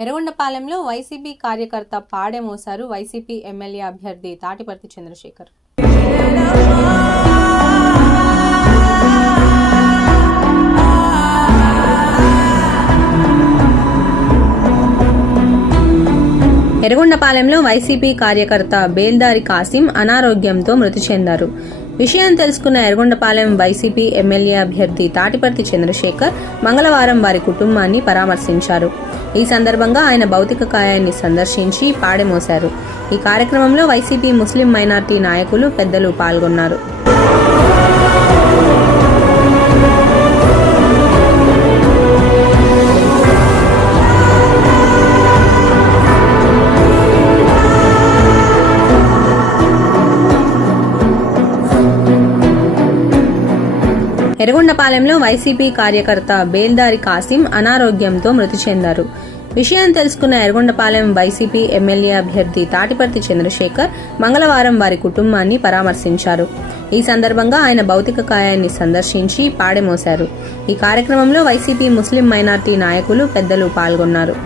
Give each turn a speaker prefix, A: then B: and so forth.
A: ఎర్రగొండపాలెంలో YCP కార్యకర్త పాడెమోశారు YCP MLA అభ్యర్థి Tatiparthi Chandrasekhar. ఎర్రగొండపాలెంలో YCP కార్యకర్త బేల్దారి కాసిం అనారోగ్యంతో మృతి చెందారు. విషయం తెలుసుకున్న ఎర్రగొండపాలెం వైసీపీ ఎమ్మెల్యే అభ్యర్థి తాటిపర్తి చంద్రశేఖర్ మంగళవారం వారి కుటుంబాన్ని పరామర్శించారు. ఈ సందర్భంగా ఆయన భౌతిక కాయాన్ని సందర్శించి పాడెమోశారు. ఈ కార్యక్రమంలో వైసీపీ ముస్లిం మైనార్టీ నాయకులు పెద్దలు పాల్గొన్నారు. ఎర్రగొండపాలెంలో వైసీపీ కార్యకర్త బేల్దారి కాసిం అనారోగ్యంతో మృతి చెందారు. విషయం తెలుసుకున్న ఎర్రగొండపాలెం వైసీపీ ఎమ్మెల్యే అభ్యర్థి తాటిపర్తి చంద్రశేఖర్ మంగళవారం వారి కుటుంబాన్ని పరామర్శించారు. ఈ సందర్భంగా ఆయన భౌతిక కాయాన్ని సందర్శించి పాడెమోశారు. ఈ కార్యక్రమంలో వైసీపీ ముస్లిం మైనార్టీ నాయకులు పెద్దలు పాల్గొన్నారు.